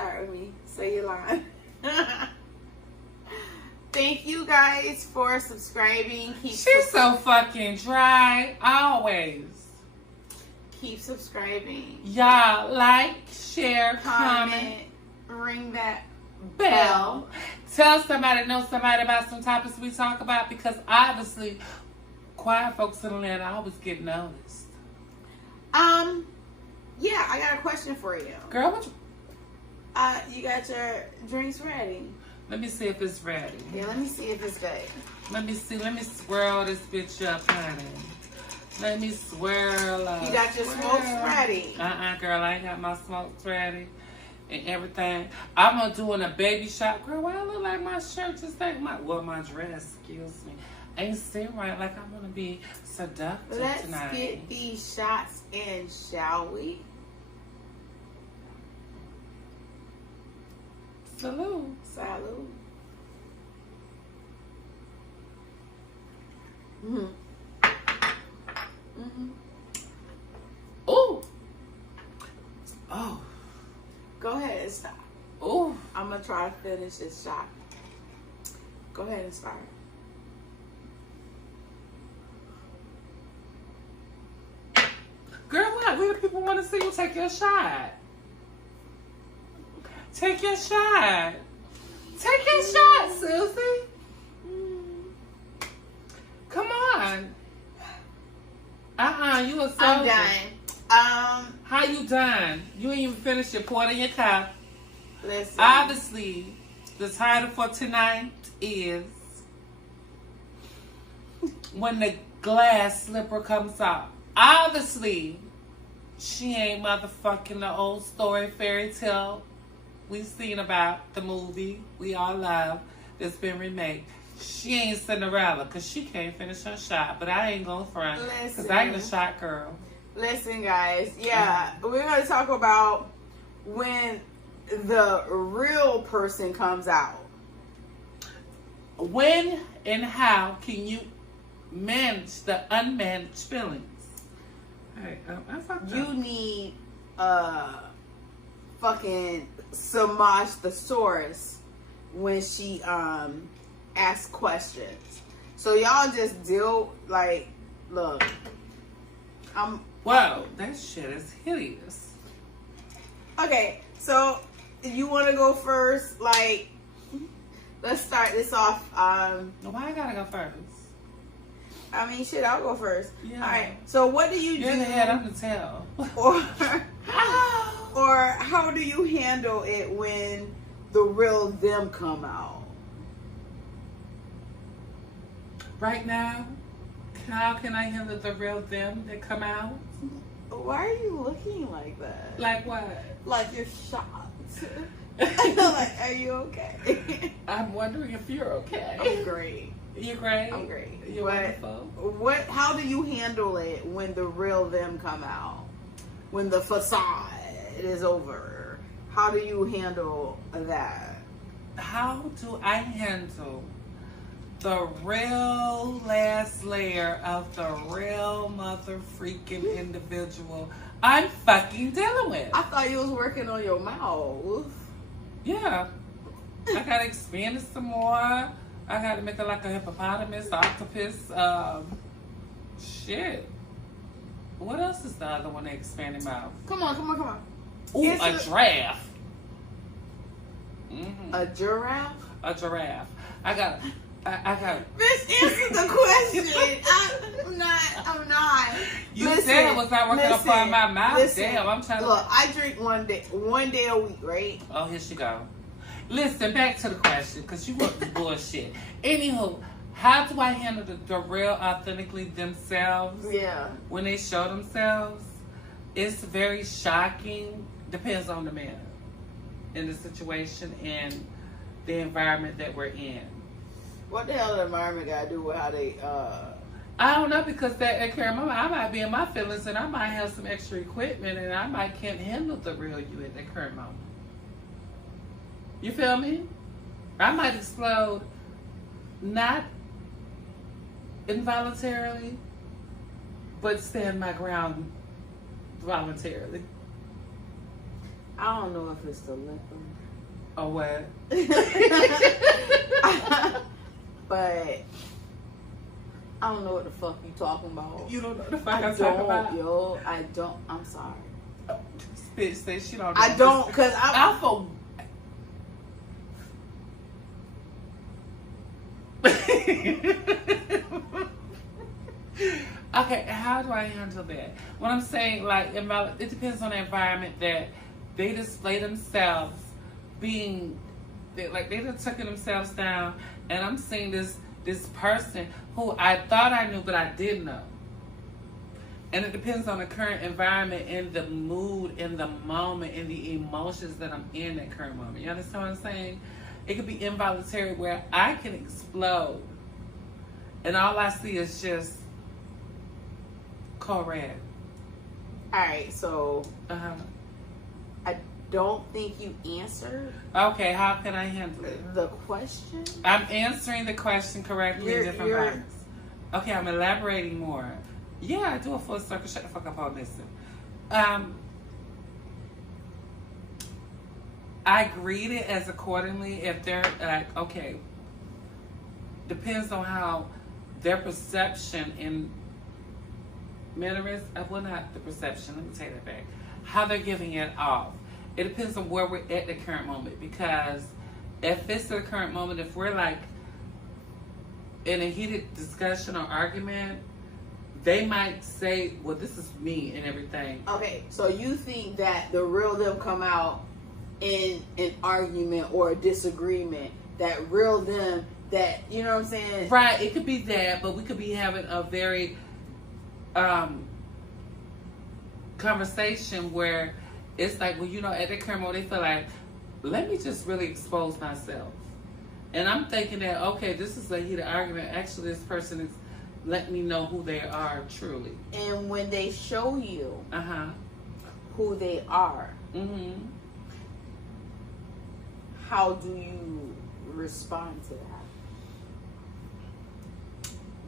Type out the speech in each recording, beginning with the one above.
start with me. Say your line. Thank you guys for subscribing. She's so fucking dry. Always. Keep subscribing. Y'all like, share, comment, ring that bell. Tell somebody, know somebody about some topics we talk about, because obviously, quiet folks in the land always get noticed. Yeah, I got a question for you. Girl, what you got your drinks ready? Let me see if it's ready. Yeah, let me see if it's good. Let me see. Let me swirl this bitch up, honey. Let me swirl up. You got your smokes ready? Girl, I ain't got my smokes ready and everything. I'm doing a baby shot. Girl, why I look like my shirt just like my dress, excuse me. Ain't sitting right like I'm gonna be seductive tonight. Let's get these shots in, shall we? Salute. Salud. Mm-hmm. Mm-hmm. Ooh. Oh. Go ahead and stop. Ooh. I'm going to try to finish this shot. Go ahead and start. Girl, what? We the people want to see you take your shot. Take your shot. Take your shot, Susie. Come on. You a soldier. I'm done. How you done? You ain't even finished your pour in your cup. Listen. Obviously, the title for tonight is When the Glass Slipper Comes Out. Obviously, she ain't motherfucking the old story fairy tale we've seen about, the movie we all love that's been remade. She ain't Cinderella because she can't finish her shot, but I ain't gonna front because I ain't a shot girl. Listen, guys, yeah, we're gonna talk about when the real person comes out. When and how can you manage the unmanaged feelings? Hey, I fucked you up. need fucking Semaj the Saurus when she asks questions. So y'all just deal like, look, Whoa, that shit is hideous. Okay, so you want to go first? Like, let's start this off. Why I gotta go first? I mean, shit, I'll go first. Yeah. All right. So what do you do? You're the head, I'm the tail. Or how do you handle it when the real them come out? Right now, how can I handle the real them that come out? Why are you looking like that? Like what? Like you're shocked. Like, are you okay? I'm wondering if you're okay. I'm great. You're great? I'm great. You're wonderful. How do you handle it when the real them come out? When the facade is over? How do you handle that? How do I handle the real last layer of the real mother freaking individual I'm fucking dealing with? I thought you was working on your mouth. Yeah. I gotta expand it some more. I gotta make it like a hippopotamus, octopus, shit. What else is the other one that expanded mouth? Come on. Ooh, a giraffe. Mm-hmm. A giraffe? A giraffe. I got. Bitch, answer the question. I'm not. You said it was not working up on my mouth. Listen, damn, I'm trying to. Look, I drink one day a week, right? Oh, here she go. Listen, back to the question, because you want the bullshit. Anywho, how do I handle the real authentically themselves? Yeah. When they show themselves, it's very shocking. Depends on the man and the situation and the environment that we're in. What the hell the environment got to do with how they... I don't know, because that care moment, I might be in my feelings and I might have some extra equipment and I might can't handle the real you at that current moment. You feel me? I might explode, not involuntarily, but stand my ground voluntarily. I don't know if it's the liquor. Or what? But I don't know what the fuck you talking about. You don't know what the fuck I'm talking about? Yo, I don't. I'm sorry. Bitch says she don't know. I don't, because I for. Okay, how do I handle that? When I'm saying, like, it depends on the environment that they display themselves being, like, they done took themselves down, and I'm seeing this person who I thought I knew, but I didn't know. And it depends on the current environment and the mood and the moment and the emotions that I'm in at current moment. You understand what I'm saying? It could be involuntary where I can explode, and all I see is just code red. All right, so I don't think you answered. Okay, how can I handle it? The question? I'm answering the question correctly in different parts. Okay, I'm elaborating more. Yeah, I do a full circle. Shut the fuck up on this. I greet it as accordingly if they're like, okay, depends on how their perception in mannerisms, well, not the perception, let me take that back, how they're giving it off. It depends on where we're at the current moment, because if it's the current moment, if we're like in a heated discussion or argument, they might say, well, this is me and everything. Okay, so you think that the real them come out in an argument or a disagreement, that real them, that, you know what I'm saying? Right, it could be that, but we could be having a very conversation where it's like, well, you know, at the current moment, they feel like, let me just really expose myself. And I'm thinking that, okay, this is a heated argument. Actually, this person is letting me know who they are truly. And when they show you who they are, how do you respond to that?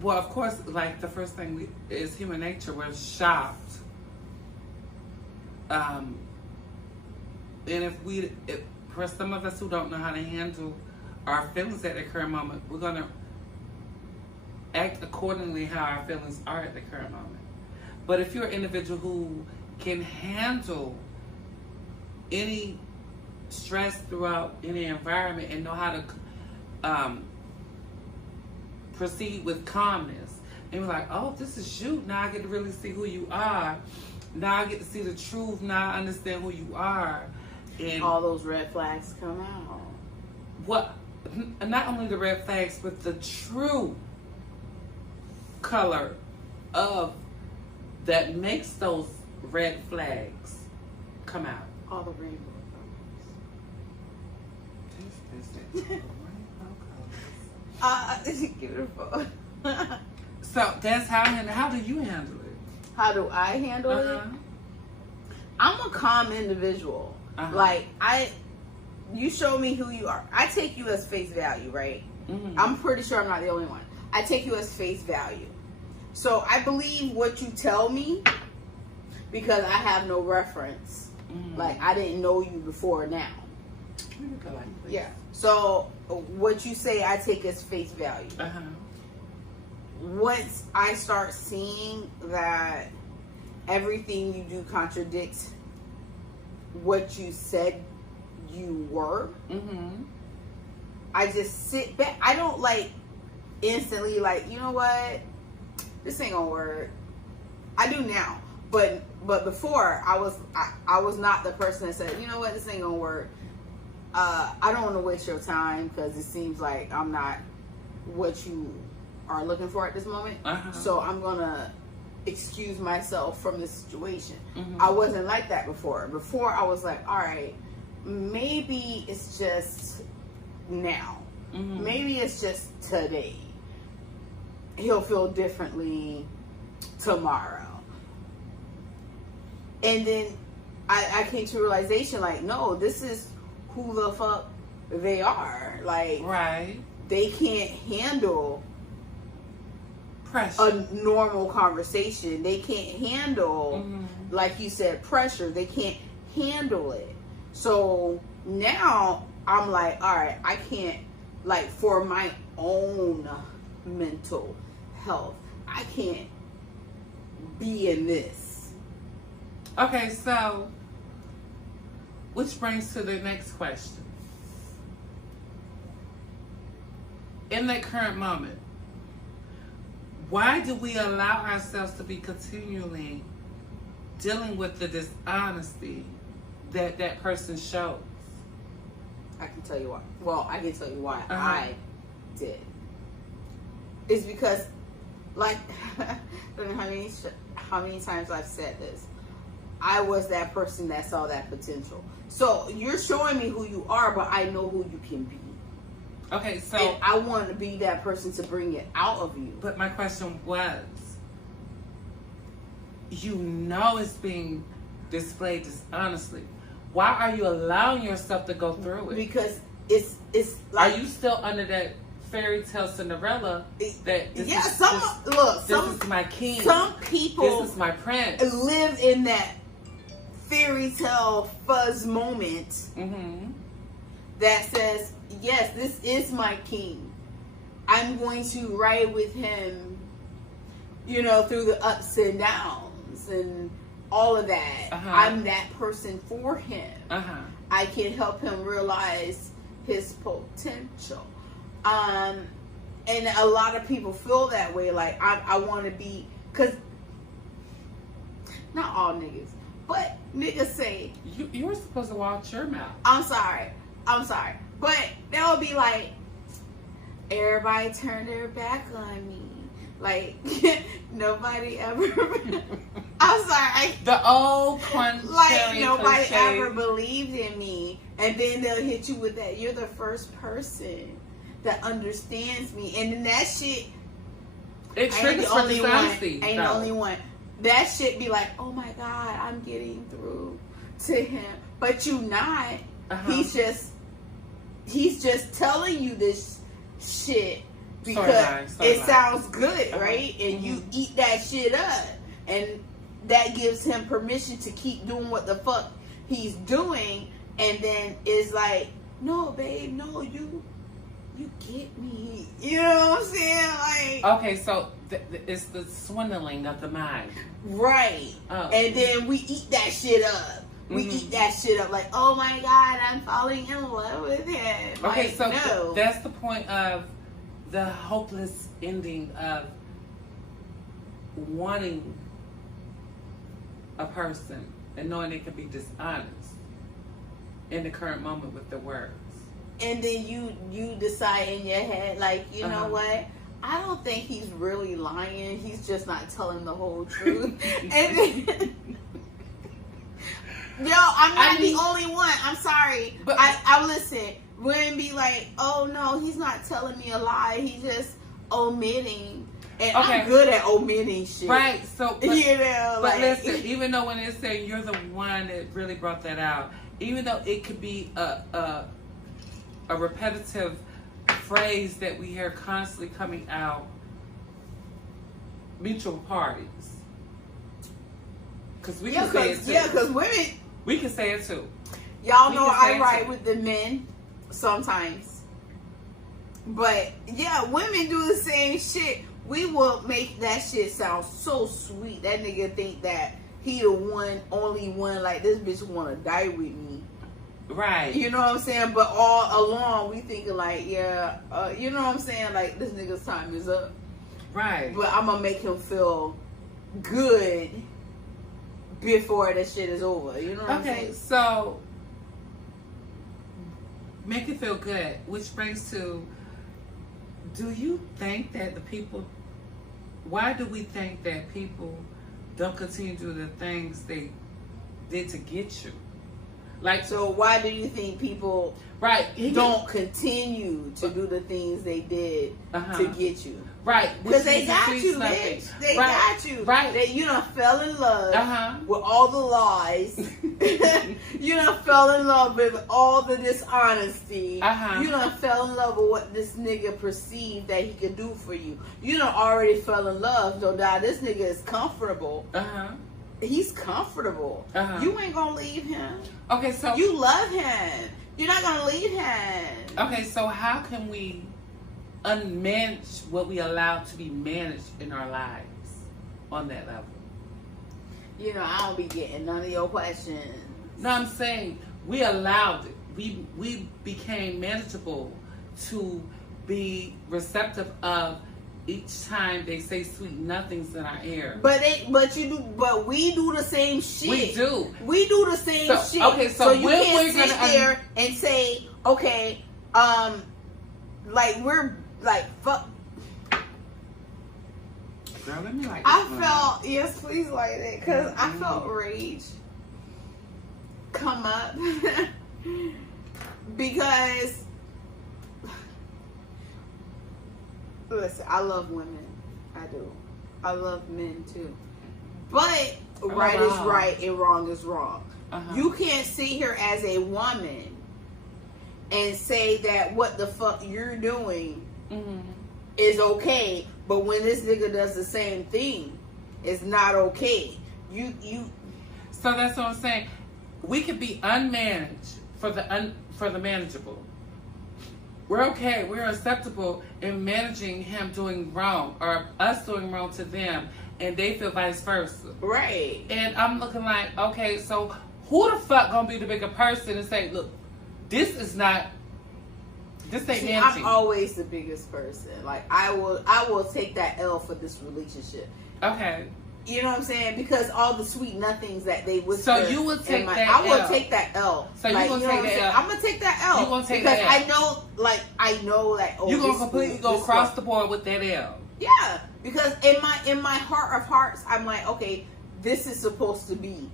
Well, of course, like the first thing is human nature. We're shocked. And if for some of us who don't know how to handle our feelings at the current moment, we're going to act accordingly how our feelings are at the current moment. But if you're an individual who can handle any stress throughout any environment and know how to proceed with calmness, and we're like, oh, this is you. Now I get to really see who you are. Now I get to see the truth. Now I understand who you are. And all those red flags come out. What? Not only the red flags, but the true color of that makes those red flags come out. All the rainbow colors. Beautiful. So that's how do you handle it? How do I handle it? I'm a calm individual. Like, you show me who you are. I take you as face value, right? I'm pretty sure I'm not the only one. I take you as face value. So I believe what you tell me because I have no reference. Like, I didn't know you before now. Yeah. So what you say, I take as face value. Once I start seeing that everything you do contradicts what you said you were, I just sit back. I don't like instantly like, you know what, this ain't gonna work. I do now, but before I was not the person that said, you know what, this ain't gonna work. I don't want to waste your time because it seems like I'm not what you are looking for at this moment. So I'm gonna excuse myself from the situation. I wasn't like that before. Before I was like, all right, maybe it's just now. Maybe it's just today. He'll feel differently tomorrow. And then I came to realization, like, no, this is who the fuck they are. Like, right. They can't handle pressure. A normal conversation. They can't handle, like you said, pressure. They can't handle it. So now I'm like, all right, I can't, like, for my own mental health, I can't be in this. Okay, so, which brings to the next question. In that current moment, why do we allow ourselves to be continually dealing with the dishonesty that that person shows? I can tell you why. Well, I can tell you why I did. It's because, like, I don't know how many times I've said this. I was that person that saw that potential. So you're showing me who you are, but I know who you can be. Okay, so... And I want to be that person to bring it out of you. But my question was, you know it's being displayed dishonestly. Why are you allowing yourself to go through it? Because it's like... Are you still under that fairy tale Cinderella that this is my king. Some people... This is my prince. Live in that fairy tale fuzz moment that says, yes, this is my king. I'm going to ride with him, you know, through the ups and downs and all of that. I'm that person for him. I can help him realize his potential. And a lot of people feel that way. Like, I want to be, because not all niggas, but niggas say, you were supposed to watch your mouth. I'm sorry. But they'll be like, everybody turned their back on me. Like, nobody ever... I'm sorry. The old cliche. Like, nobody ever believed in me. And then they'll hit you with that. You're the first person that understands me. And then that shit... It triggers for dishonesty. Ain't the only one. That shit be like, oh my God, I'm getting through to him. But you not. He's just telling you this shit because it sounds good, right? And you eat that shit up. And that gives him permission to keep doing what the fuck he's doing. And then is like, no, babe, no, you get me. You know what I'm saying? Like, okay, so it's the swindling of the mind. Right. Oh. And then we eat that shit up. We eat that shit up like, oh my God, I'm falling in love with him. Okay, like, so no. That's the point of the hopeless ending of wanting a person and knowing they can be dishonest in the current moment with the words. And then you decide in your head, like, you know what? I don't think he's really lying. He's just not telling the whole truth. And then... Yo, I'm not the only one. I'm sorry. But I listen. Wouldn't be like, oh no, he's not telling me a lie. He's just omitting. And I'm good at omitting shit. Right. So, you know, but like, listen, even though when it's saying you're the one that really brought that out, even though it could be a repetitive phrase that we hear constantly coming out, mutual parties. Because we can say it too. Yeah, because women... We can say it too. Y'all know I ride with the men sometimes. But, yeah, women do the same shit. We will make that shit sound so sweet. That nigga think that he the one, only one, like, this bitch want to die with me. Right. You know what I'm saying? But all along, we thinking like, yeah, you know what I'm saying? Like, this nigga's time is up. Right. But I'm going to make him feel good before that shit is over. You know what I'm saying? Okay, so make it feel good, which brings to, do you think that why do we think that people don't continue to do the things they did to get you? Like, so why do you think people don't continue to do the things they did to get you? Right. Because they got you, bitch. They got you. Right. You done fell in love with all the lies. You done fell in love with all the dishonesty. You done fell in love with what this nigga perceived that he could do for you. You done already fell in love. So now this nigga is comfortable. he's comfortable. You ain't gonna leave him. Okay, so you love him. You're not gonna leave him. Okay, so how can we unmanage what we allow to be managed in our lives on that level? You know, I don't be getting none of your questions. No, I'm saying we allowed it. We became manageable to be receptive of each time they say sweet nothings in our ear. But we do the same shit. We do. We do the same shit. Okay, so you can't sit there and say, okay, like we're like fuck. Girl, let me like. I felt yes, please like it, because I felt rage come up because. Listen, I love women. I do. I love men too. But right is right and wrong is wrong. You can't sit here as a woman and say that what the fuck you're doing is okay, but when this nigga does the same thing, it's not okay. You. So that's what I'm saying. We could be unmanaged for the manageable. We're okay. We're acceptable in managing him doing wrong or us doing wrong to them, and they feel vice versa. Right. And I'm looking like, okay, so who the fuck gonna be the bigger person and say, look, this ain't managing. I'm always the biggest person. Like I will take that L for this relationship. Okay. You know what I'm saying? Because all the sweet nothings that they whisper. So you would take that L. I will take that L. So you gonna take that L. I'm gonna take that L. You gonna take because that L. I know that. Oh, you gonna completely go across the board with that L. Yeah, because in my heart of hearts, I'm like, okay, this is supposed to be.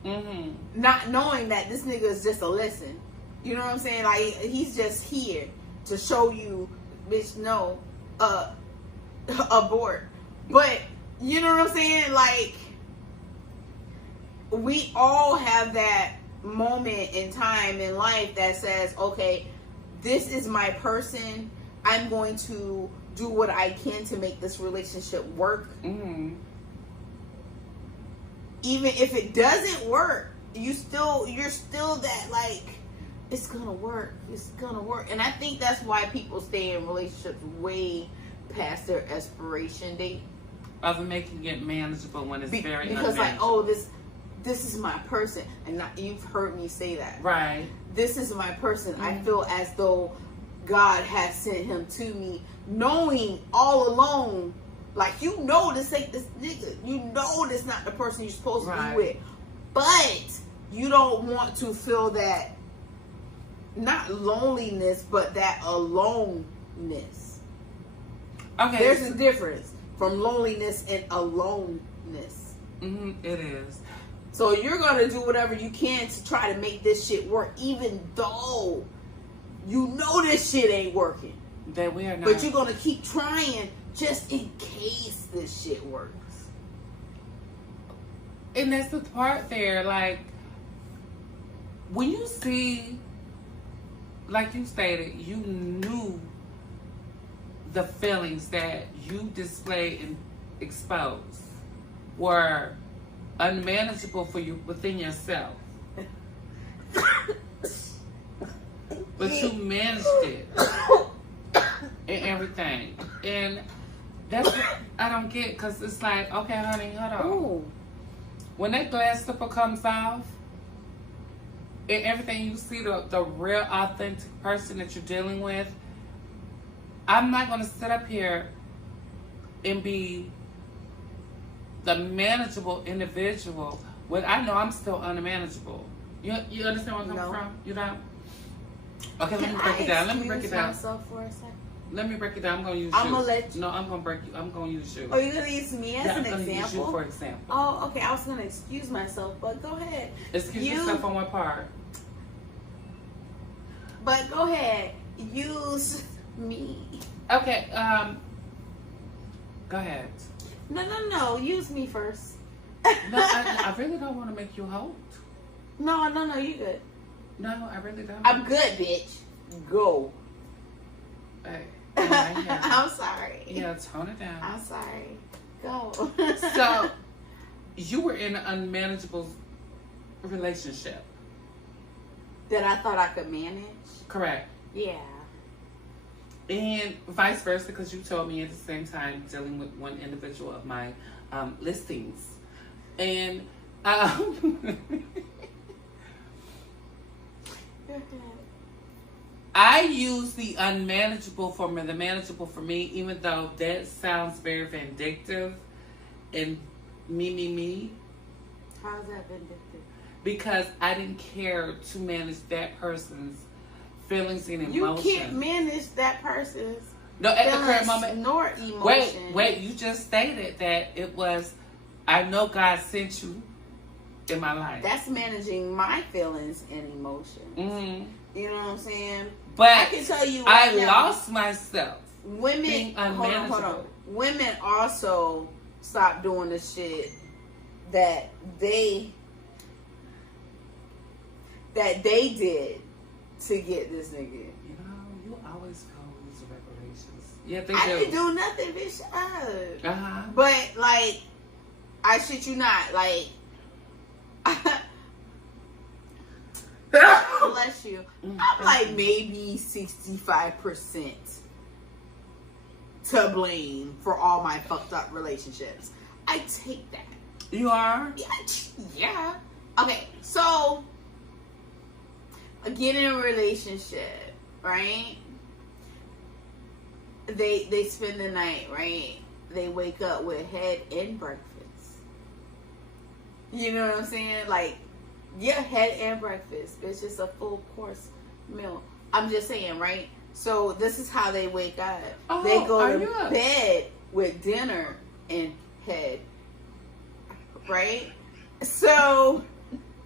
Not knowing that this nigga is just a lesson. You know what I'm saying? Like he's just here to show you, bitch. No, abort. But. You know what I'm saying? Like, we all have that moment in time in life that says, okay, this is my person. I'm going to do what I can to make this relationship work. Even if it doesn't work, you're still that like, it's gonna work. It's gonna work. And I think that's why people stay in relationships way past their expiration date. Of making it manageable when it's very because unmanageable. Like, oh, this is my person, and you've heard me say that, right? This is my person. I feel as though God has sent him to me, knowing all along, like this ain't this nigga. You know this not the person you're supposed to be with, but you don't want to feel that not loneliness, but that aloneness. Okay, there's a difference. From loneliness and aloneness. It is. So you're going to do whatever you can to try to make this shit work, even though you know this shit ain't working. That we are not. But you're going to keep trying just in case this shit works. And that's the part there. Like, when you see, like you stated, you knew the feelings that you displayed and exposed were unmanageable for you within yourself. But you managed it and everything. And that's what I don't get, because it's like, okay, honey, hold on. Ooh. When that glass slipper comes off and everything, you see the real authentic person that you're dealing with, I'm not going to sit up here and be the manageable individual when I know I'm still unmanageable. You understand where I'm coming from? You don't? Okay, let me break it down. Let me break it down. Myself for a second? Let me break it down. I'm going to use you. I'm going to let you. No, I'm going to break you. I'm going to use you. Oh, you're going to use me as an example? I'm going to use you for example. Oh, okay. I was going to excuse myself, but go ahead. Excuse yourself on what part? But go ahead. Use me. Okay, go ahead. No. Use me first. No, I really don't want to make you hold. No, you good. No, I really don't. I'm good, bitch. Go. Hey, I'm sorry. Yeah, tone it down. I'm sorry. Go. So, you were in an unmanageable relationship. That I thought I could manage? Correct. Yeah. And vice versa, because you told me at the same time dealing with one individual of my listings. And I use the unmanageable for me, the manageable for me, even though that sounds very vindictive and me. How's that vindictive? Because I didn't care to manage that person's feelings and emotions. You can't manage that person's no, at the current moment. Nor emotion. Wait, you just stated that it was, I know God sent you in my life. That's managing my feelings and emotions. Mm-hmm. You know what I'm saying? But I can tell you right I now, lost myself. Women, being unmanageable. hold on. Women also stop doing the shit that they did to get this nigga. You know, you always go into reparations. Yeah, they I do. didn't do nothing, bitch. Uh-huh. But like, I shit you not, like. Bless you. I'm like maybe 65% to blame for all my fucked up relationships. I take that. You are? Yeah. Okay, so I get in a relationship, right? They spend the night, right? They wake up with head and breakfast. You know what I'm saying? Like, yeah, head and breakfast. It's just a full course meal. I'm just saying, right? So this is how they wake up. Oh, they go to you? bed with dinner and head, right? So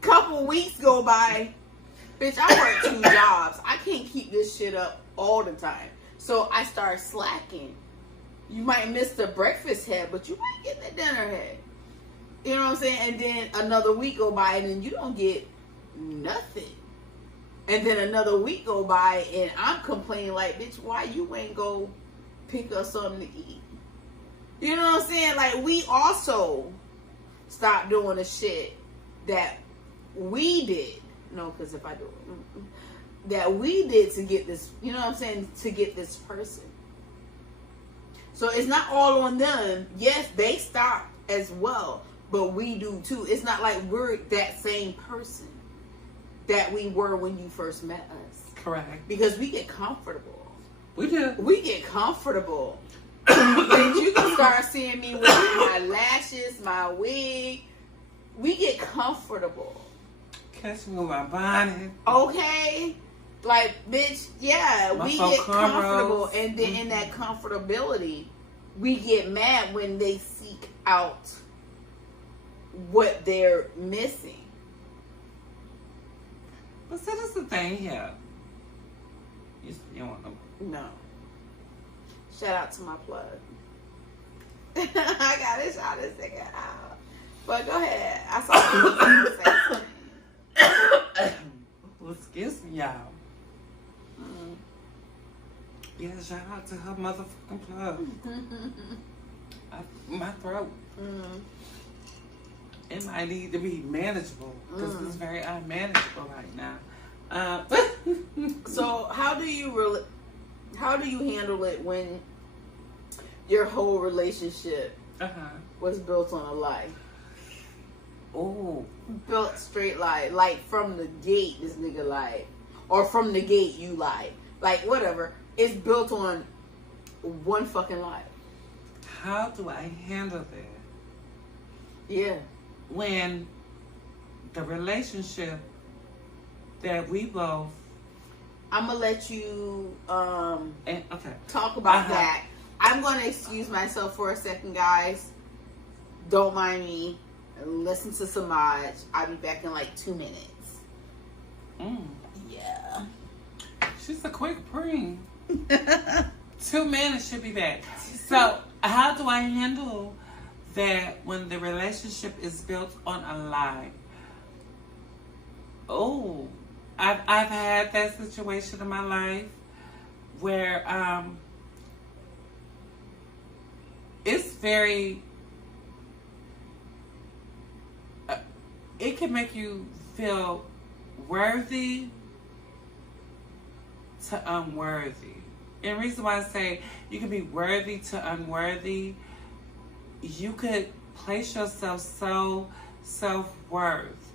couple weeks go by. Bitch, I work 2 jobs. I can't keep this shit up all the time. So I start slacking. You might miss the breakfast head, but you might get the dinner head. You know what I'm saying? And then another week go by and then you don't get nothing. And then another week go by and I'm complaining like, bitch, why you ain't go pick up something to eat? You know what I'm saying? Like, we also stopped doing the shit that we did. No, because if I do it, that we did to get this, you know what I'm saying? To get this person. So it's not all on them. Yes, they stopped as well. But we do too. It's not like we're that same person that we were when you first met us. Correct. Because we get comfortable. We do. We get comfortable. And you can start seeing me with my lashes, my wig. We get comfortable. Catch me with my bonnet. Okay? Like, bitch, yeah, my we get comfortable. Rolls. And then in that comfortability, we get mad when they seek out what they're missing. But see, that's the thing here. You want them? No. Shout out to my plug. I got to shout this nigga out. But go ahead. I saw you say something. Well, excuse me, y'all. Yeah, shout out to her motherfucking plug. My throat. It might need to be manageable because it's very unmanageable right now. So how do you handle it when your whole relationship was built on a lie? Oh, Built straight lie. Like from the gate, this nigga lied, or from the gate you lied. Like whatever. It's built on one fucking lie. how do I handle that? Yeah. When the relationship that we both I'm gonna let you okay talk about that. I'm gonna excuse myself for a second, guys. Don't mind me. Listen to Semaj. I'll be back in like 2 minutes. Yeah. She's a quick preen. 2 minutes, she'll be back. So how do I handle that when the relationship is built on a lie? Oh, I've had that situation in my life where it's very it can make you feel worthy to unworthy. And the reason why I say you can be worthy to unworthy, you could place yourself so self-worth.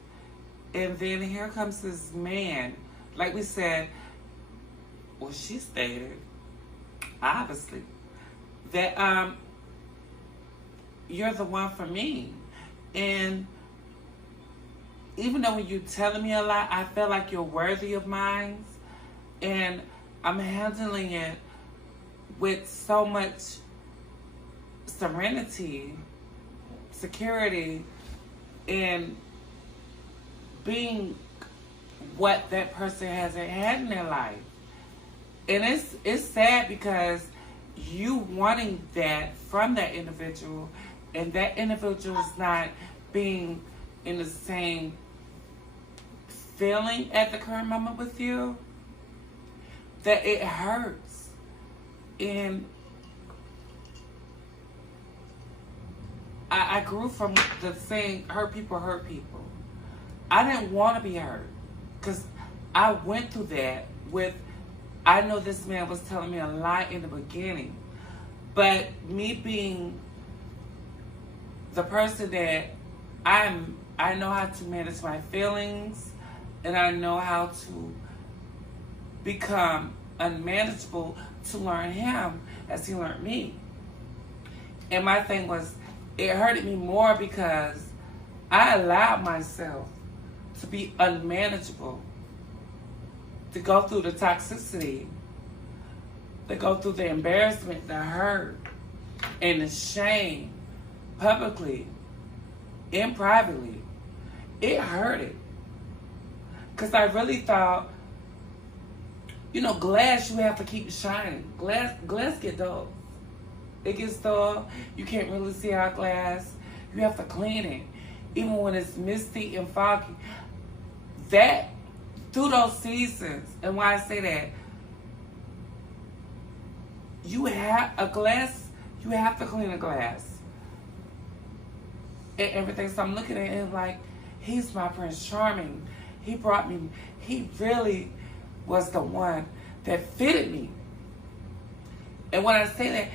And then here comes this man, like we said, well, she stated, obviously, that you're the one for me. And even though when you're telling me a lot, I feel like you're worthy of mine. And I'm handling it with so much serenity, security, and being what that person hasn't had in their life. And it's sad because you wanting that from that individual, and that individual is not being in the same feeling at the current moment with you, that it hurts. And I grew from the saying, hurt people hurt people. I didn't want to be hurt because I went through that with, I know this man was telling me a lie in the beginning, but me being the person that I know how to manage my feelings, and I know how to become unmanageable to learn him as he learned me. And my thing was, it hurted me more because I allowed myself to be unmanageable, to go through the toxicity, to go through the embarrassment, the hurt, and the shame, publicly and privately. It hurted. Because I really thought, you know, glass, you have to keep shining. Glass get dull. It gets dull. You can't really see our glass. You have to clean it. Even when it's misty and foggy. That, through those seasons, and why I say that, you have a glass, you have to clean a glass. And everything. So I'm looking at him like, he's my Prince Charming. He brought me, he really was the one that fitted me. And when I say that,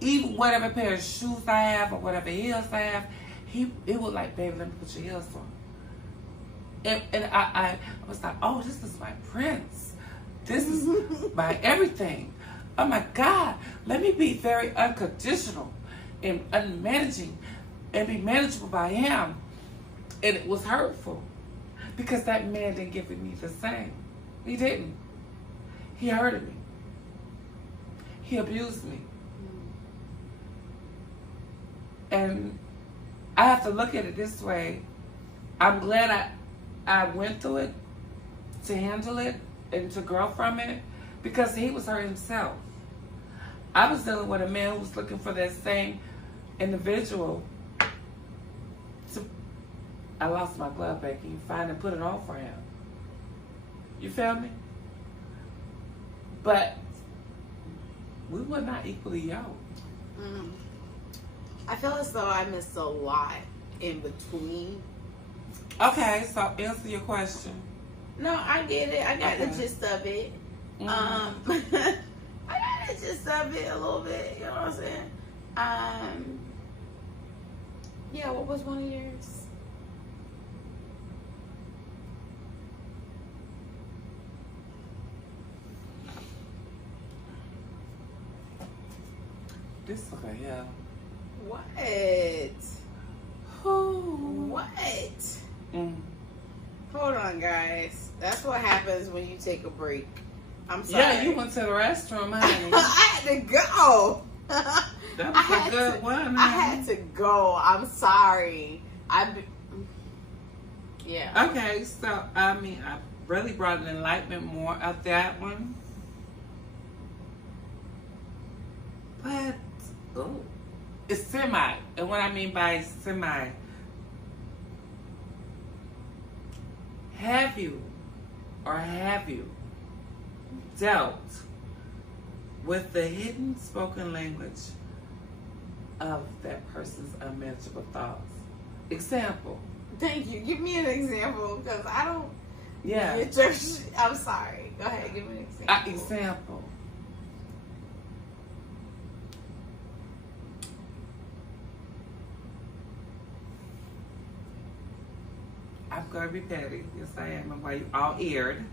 even whatever pair of shoes I have or whatever heels I have, it was like, baby, let me put your heels on. And I was like, oh, this is my prince. This is my everything. Oh my God, let me be very unconditional and unmanaging and be manageable by him. And it was hurtful because that man didn't give me the same. He didn't. He hurted me. He abused me. And I have to look at it this way. I'm glad I went through it to handle it and to grow from it because he was hurt himself. I was dealing with a man who was looking for that same individual. I lost my glove back and find and put it on for him. You feel me? But we were not equally yoked. Mm. I feel as though I missed a lot in between. Okay, so answer your question. No, I get it. I got Okay. the gist of it. Mm-hmm. I got the gist of it a little bit. You know what I'm saying? Yeah. What was one of yours? This look like hell. What? Ooh. What? Mm. Hold on, guys. That's what happens when you take a break. I'm sorry. Yeah, you went to the restroom, honey. I had to go. That was a good one. I had to go. I'm sorry. Yeah. Okay, so I mean, I really brought an enlightenment more of that one. But, ooh, it's semi. And what I mean by semi, have you dealt with the hidden spoken language of that person's unmanageable thoughts? Example, Thank you. Give me an example because I don't. Yeah. I'm sorry. Go ahead. Give me an example. Example. I'm gonna be petty. Yes, I am. I'm like all eared.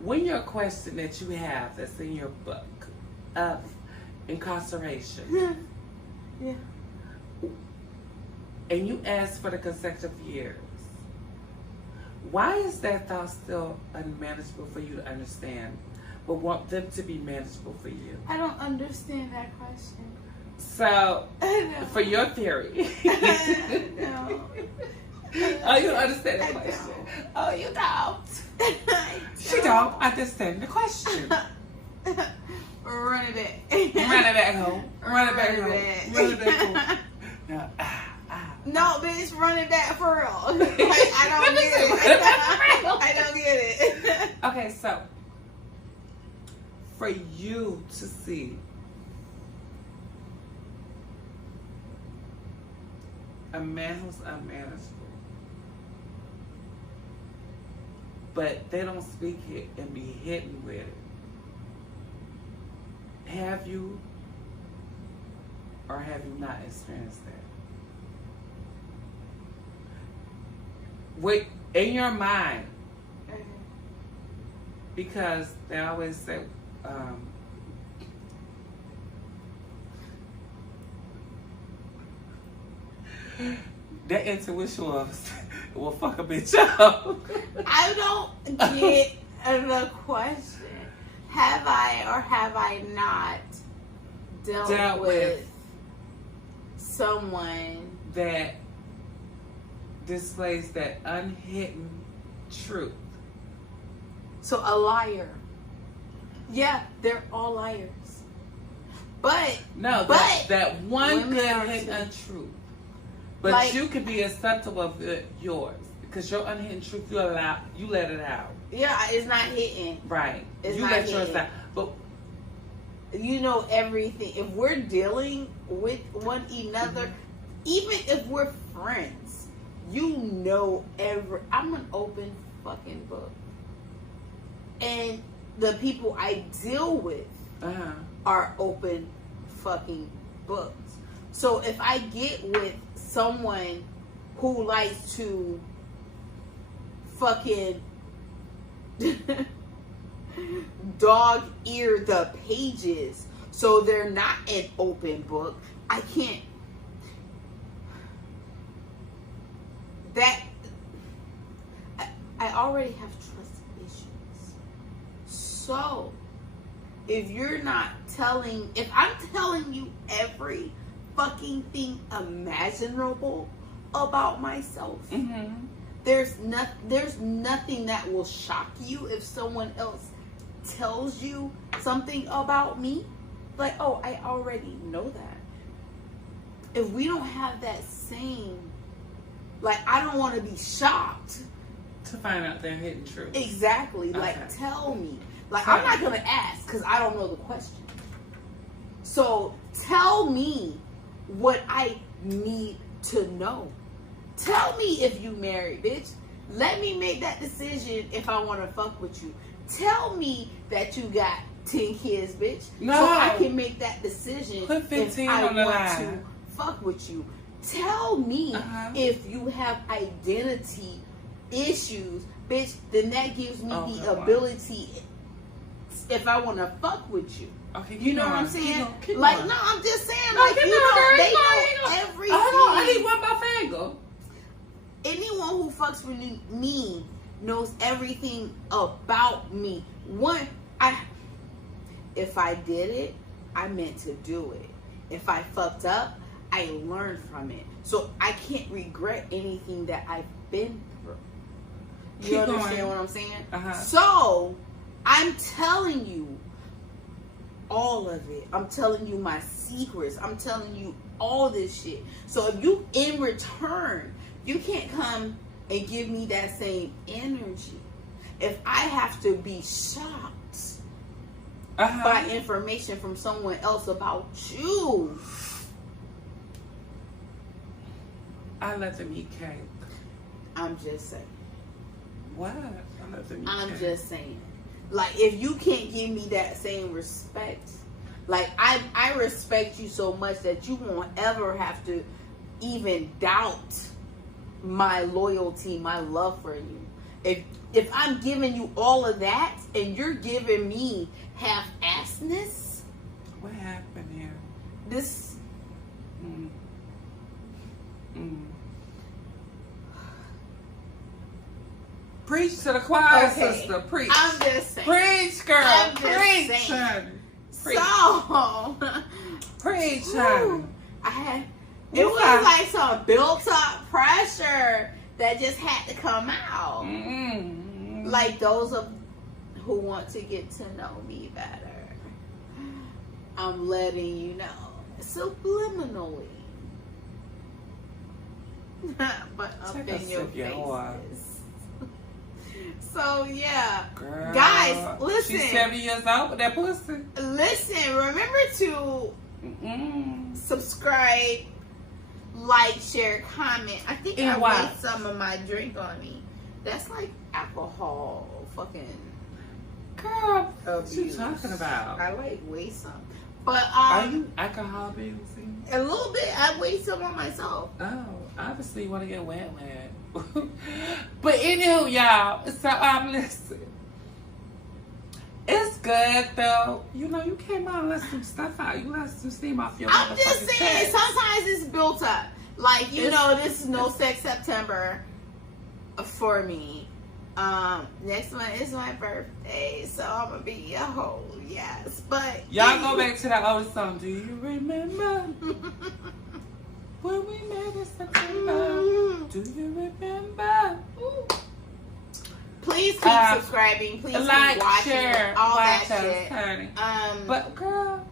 When your question that you have that's in your book of incarceration, yeah, and you ask for the consecutive years, why is that thought still unmanageable for you to understand, but want them to be manageable for you? I don't understand that question. So, for your theory. No. Oh, you don't understand the question. Oh, you don't. She don't understand the question. Run it back. Run it back home. Run it back home. Run it back home. No, no, bitch, run it back for real. Like, I don't get it. I don't get it. Okay, so for you to see a man who's unmanageable, but they don't speak it and be hidden with it. Have you or have you not experienced that? Wait, in your mind, because they always say, that intuition will fuck a bitch up. I don't get the question. Have I or have I not dealt with someone that displays that unhidden truth? So a liar. Yeah, they're all liars. But no, that one good hidden untruth. But like, you could be acceptable of yours because your unhidden truth, you let it out. Yeah, it's not hidden. Right. It's you not let hidden. yours out. But you know everything. If we're dealing with one another, even if we're friends, you know I'm an open fucking book. And the people I deal with are open fucking books. So if I get with someone who likes to fucking dog ear the pages so they're not an open book, I can't. I already have trust issues. So if I'm telling you every fucking thing imaginable about myself, there's nothing that will shock you if someone else tells you something about me. Like, oh, I already know that. If we don't have that same, like, I don't want to be shocked to find out their hidden truth. Exactly. Okay. Like, tell me. Like, I'm not going to ask because I don't know the question. So tell me what I need to know. Tell me if you married, bitch. Let me make that decision if I want to fuck with you. Tell me that you got 10 kids, bitch. No. So I can make that decision Put 15 if I on the want line. to fuck with you. Tell me if you have identity issues, bitch. Then that gives me the ability if I want to fuck with you. Okay, you know what I'm saying? Keep like, going. no, I'm just saying, no, like, you know, they know everything. I need one more finger. Anyone who fucks with me knows everything about me. If I did it, I meant to do it. If I fucked up, I learned from it. So I can't regret anything that I've been through. You understand what I'm saying? So I'm telling you all of it. I'm telling you my secrets. I'm telling you all this shit. So if you, in return, you can't come and give me that same energy. If I have to be shocked by information from someone else about you, I let them eat cake. I'm just saying. What? I let them eat I'm cake. just saying. Like, if you can't give me that same respect, like, I respect you so much that you won't ever have to even doubt my loyalty, my love for you. If I'm giving you all of that and you're giving me half-assness, What happened here? this Preach to the choir, Okay. sister. Preach. I'm just saying. Preach, girl. I'm just Preach, saying. honey. Preach. So Preach, honey. it was like some built up pressure that just had to come out. Mm-hmm. Like those of who want to get to know me better, I'm letting you know subliminally, but up Take a in your sip, y'all. faces. So yeah, Girl, guys, listen. She's 7 years old with that pussy. Listen, remember to Mm-mm. subscribe, like, share, comment. I think And I why? waste some of my drink on me. That's like alcohol, fucking Girl, what you abuse. talking about? I like waste some, but Are you alcohol abusing? a little bit. I waste some on myself. Oh, obviously you want to get wet. But anywho, y'all, so listen. It's good though. You know, you came out and let some stuff out. You let some steam off your I'm just motherfucking saying, chest. sometimes it's built up. Like, you It's- know, this is No Sex September for me. Next month is my birthday, so I'm gonna be a hoe, yes. But Y'all go back to that old song. Do you remember when we met in September? Do you remember? Ooh. Please keep subscribing. Please Like, keep watching. share, all watch that us, shit. honey. But But girl,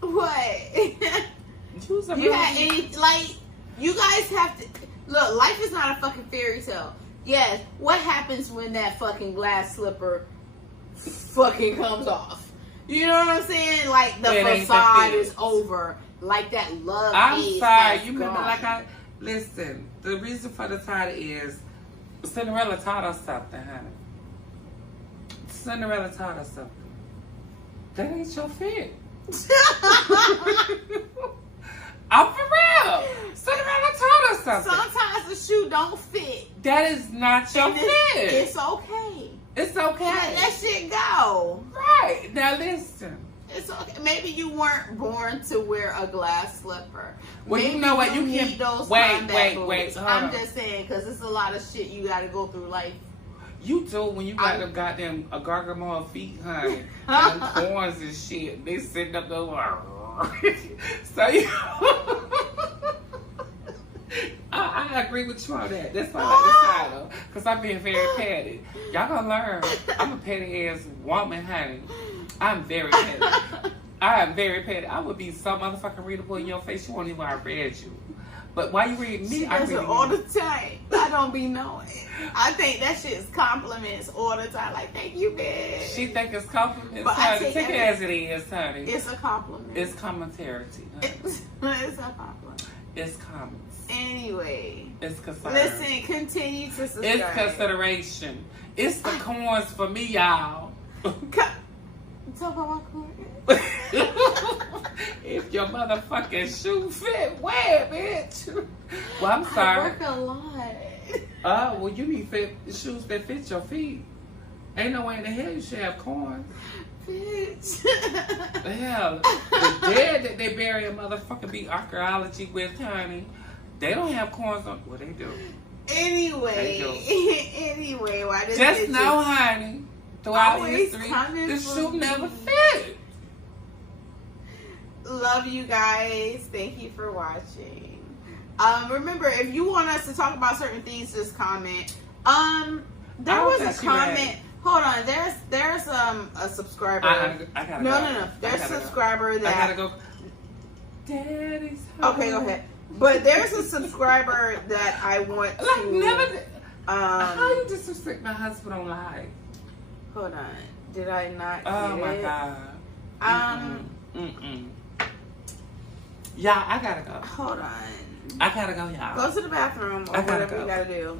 what? you's a You had any, like, you guys have to look, life is not a fucking fairy tale. Yes, what happens when that fucking glass slipper fucking comes off? You know what I'm saying? Like, the It ain't the facade fix. is over. Like, that love I'm is sorry. has You remember, gone. listen. The reason for the title is Cinderella taught us something, honey. Cinderella taught us something. That ain't your fit. I'm for real. Cinderella taught us something. Sometimes the shoe don't fit. That is not your And fit. it's okay. It's okay. Let that shit go. Right. Now listen. It's okay. Maybe you weren't born to wear a glass slipper. Well, Maybe you know what? You need can those wait. combat boots. Hold I'm on. just saying, because it's a lot of shit you got to go through life. You do when you got them goddamn gargamel feet, honey. And them corns and shit. They sitting up there like, so you. I agree with you on that. That's why I like this title. Because I'm being very petty. Y'all gonna learn. I'm a petty ass woman, honey. I'm very petty. I am very petty. I would be so motherfucking readable in your face. You won't even know I read you. But why you reading me? She I does read it all you. the time. I don't be knowing. I think that shit is compliments all the time. Like, thank you, bitch. She think it's compliments, But I honey. take Take it every- as it is, honey. It's a compliment. It's commentary, honey. It's a compliment. It's comments. Anyway, It's concern. listen, continue to subscribe. It's consideration. It's the corns for me, y'all. Talk about my corn. If your motherfucking shoe fit, wear it, bitch. Well, I'm sorry. I work a lot. Oh, well, you need shoes that fit your feet. Ain't no way in the hell you should have corns. Bitch. The hell, the dead that they bury a motherfucker be archaeology with, honey. They don't have corns on. Well, they do. Anyway, why does Just it know, honey, throughout always history, coming the for shoe me? never fit. Love you guys. Thank you for watching. Remember, if you want us to talk about certain things, just comment. There was a comment. Hold on. There's a subscriber. I gotta go. No. There's a subscriber that. I gotta go. Daddy's home. Okay, go ahead. But there's a subscriber that I want to. Like never. How you disrespect my husband on live? Hold on. Did I not? Oh get my it? god. Yeah, I gotta go. Hold on. I gotta go, y'all. Go to the bathroom or I gotta whatever go. you gotta do.